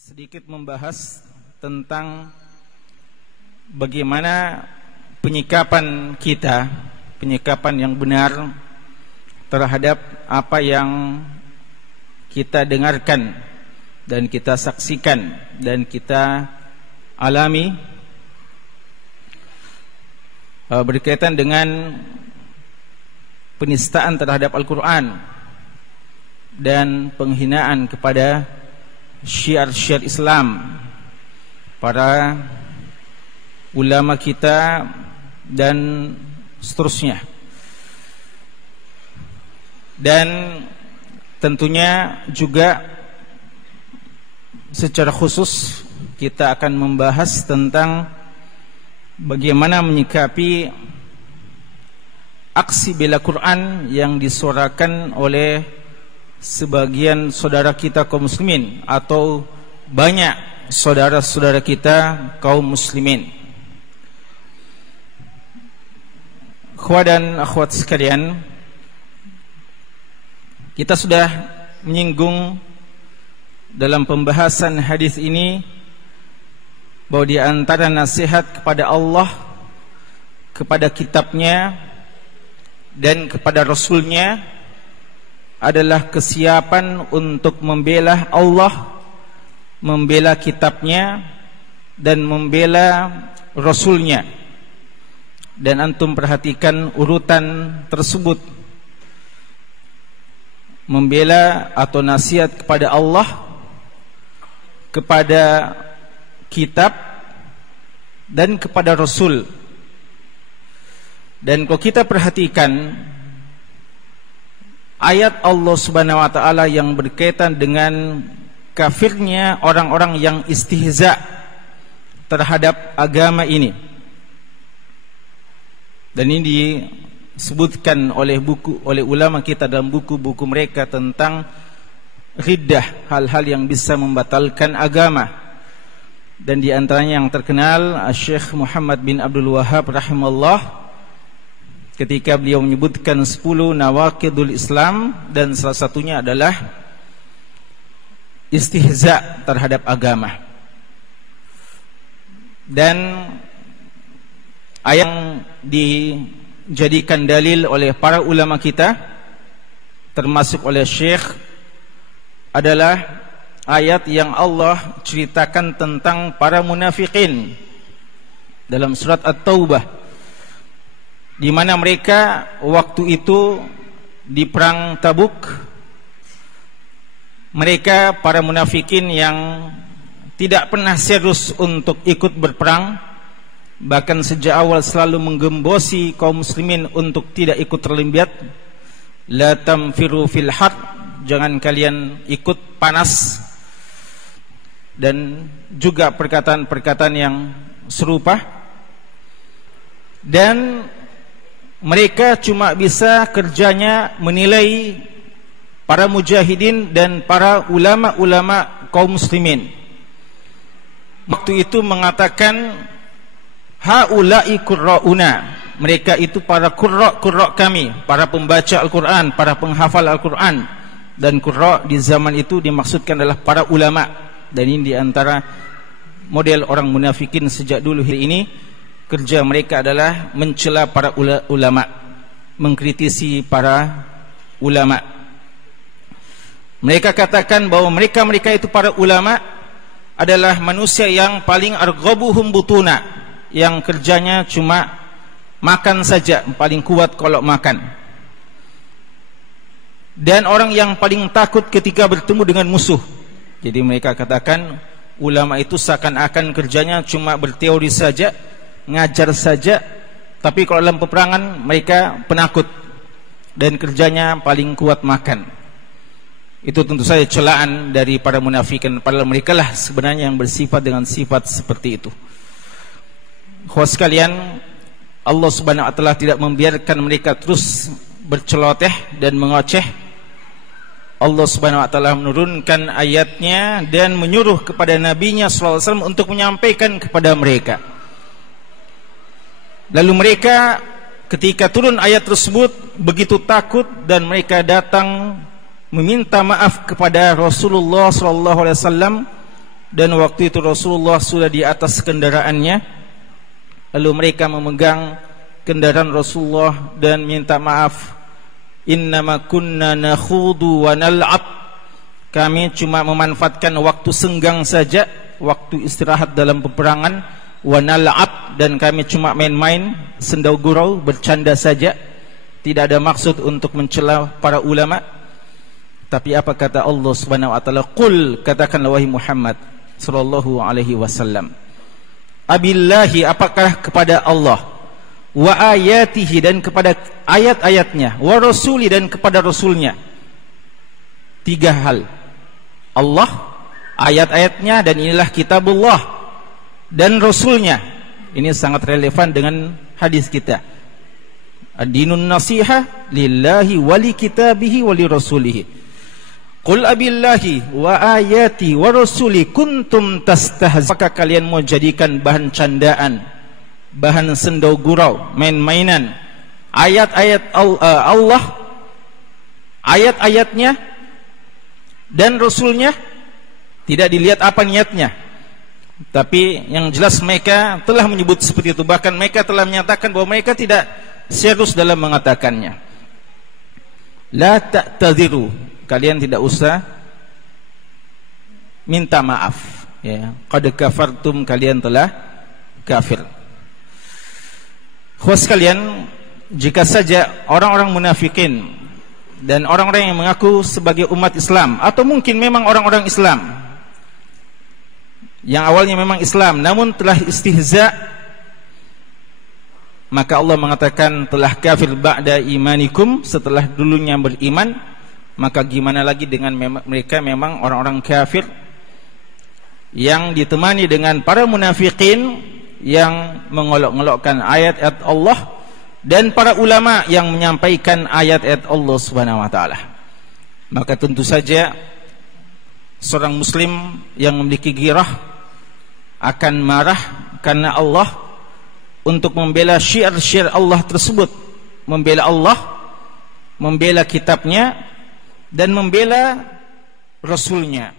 sedikit membahas tentang bagaimana penyikapan kita, penyikapan yang benar terhadap apa yang kita dengarkan dan kita saksikan dan kita alami berkaitan dengan penistaan terhadap Al-Quran dan penghinaan kepada syiar-syiar Islam, para ulama kita dan seterusnya. Dan tentunya juga secara khusus kita akan membahas tentang bagaimana menyikapi aksi bela Quran yang disuarakan oleh sebagian saudara kita kaum muslimin atau banyak saudara-saudara kita kaum muslimin. Ikhwan dan akhwat sekalian, kita sudah menyinggung dalam pembahasan hadis ini bahwa di antara nasihat kepada Allah, kepada kitabnya dan kepada Rasulnya adalah kesiapan untuk membela Allah, membela kitabnya dan membela Rasulnya. Dan antum perhatikan urutan tersebut, membela atau nasihat kepada Allah, kepada kitab dan kepada Rasul. Dan kalau kita perhatikan ayat Allah Subhanahu wa ta'ala yang berkaitan dengan kafirnya orang-orang yang istihza terhadap agama ini, dan ini disebutkan oleh ulama kita dalam buku-buku mereka tentang riddah, hal-hal yang bisa membatalkan agama. Dan di antaranya yang terkenal Syekh Muhammad bin Abdul Wahhab rahimahullah, ketika beliau menyebutkan 10 nawaqidul Islam, dan salah satunya adalah istihza terhadap agama. Dan ayat yang dijadikan dalil oleh para ulama kita, termasuk oleh Syekh, adalah ayat yang Allah ceritakan tentang para munafikin dalam surat At-Taubah, di mana mereka waktu itu di perang Tabuk, mereka para munafikin yang tidak pernah serius untuk ikut berperang, bahkan sejak awal selalu menggembosi kaum muslimin untuk tidak ikut terlibat. La tamfiru fil har, jangan kalian ikut panas, dan juga perkataan-perkataan yang serupa. Dan mereka cuma bisa kerjanya menilai para mujahidin dan para ulama-ulama kaum muslimin. Waktu itu mengatakan haula'i qurra'una, mereka itu para qurra' kami, para pembaca Al-Quran, para penghafal Al-Quran. Dan qurra' di zaman itu dimaksudkan adalah para ulama. Dan ini diantara model orang munafikin sejak dulu hari ini. Kerja mereka adalah mencela para ulama, mengkritisi para ulama. Mereka katakan bahwa mereka itu para ulama adalah manusia yang paling arghabuhum butuna, yang kerjanya cuma makan saja, paling kuat kalau makan. Dan orang yang paling takut ketika bertemu dengan musuh. Jadi mereka katakan ulama itu seakan-akan kerjanya cuma berteori saja, ngajar saja, tapi kalau dalam peperangan mereka penakut dan kerjanya paling kuat makan. Itu tentu saja celaan dari para munafikin, padahal mereka lah sebenarnya yang bersifat dengan sifat seperti itu. Khusus sekalian, Allah Subhanahu wa ta'ala tidak membiarkan mereka terus berceloteh dan mengoceh. Allah Subhanahu wa ta'ala menurunkan ayatnya dan menyuruh kepada nabinya sallallahu alaihi wasallam untuk menyampaikan kepada mereka. Lalu mereka ketika turun ayat tersebut begitu takut, dan mereka datang meminta maaf kepada Rasulullah SAW dan waktu itu Rasulullah sudah di atas kendaraannya, lalu mereka memegang kendaraan Rasulullah dan minta maaf. Innama kunna nakhudu wa nal'ab, kami cuma memanfaatkan waktu senggang saja, waktu istirahat dalam peperangan. Wa nal'ab, dan kami cuma main-main, sendau gurau, bercanda saja, tidak ada maksud untuk mencela para ulama. Tapi apa kata Allah Subhanahu wa taala? Qul, katakanlah wahai Muhammad sallallahu alaihi wasallam, abillahi, apakah kepada Allah, wa ayatihi, dan kepada ayat-ayatnya, wa rasuli, dan kepada rasulnya. 3 hal. Allah, ayat-ayatnya, dan inilah kitabullah, dan rasulnya. Ini sangat relevan dengan hadis kita. Ad-dinun nasiha lillahi wa li kitabihi wa li rasulihi. Qul abillahi wa ayati wa rasuli kuntum tastahzi. Apakah kalian mau jadikan bahan candaan, bahan sendau gurau, main-mainan ayat-ayat Allah, ayat-ayatnya dan rasulnya? Tidak dilihat apa niatnya, tapi yang jelas mereka telah menyebut seperti itu. Bahkan mereka telah menyatakan bahwa mereka tidak serius dalam mengatakannya. La ta'tadhiru, kalian tidak usah minta maaf, ya. Qad kafartum, kalian telah kafir. Khusus kalian, jika saja orang-orang munafikin dan orang-orang yang mengaku sebagai umat Islam, atau mungkin memang orang-orang Islam yang awalnya memang Islam namun telah istihza, maka Allah mengatakan telah kafir ba'da imanikum, setelah dulunya beriman. Maka gimana lagi dengan mereka memang orang-orang kafir yang ditemani dengan para munafikin yang mengolok-olokkan ayat-ayat Allah, dan para ulama yang menyampaikan ayat-ayat Allah Subhanahu wa taala. Maka tentu saja seorang muslim yang memiliki ghirah akan marah karena Allah, untuk membela syiar-syiar Allah tersebut, membela Allah, membela kitabnya, dan membela Rasulnya.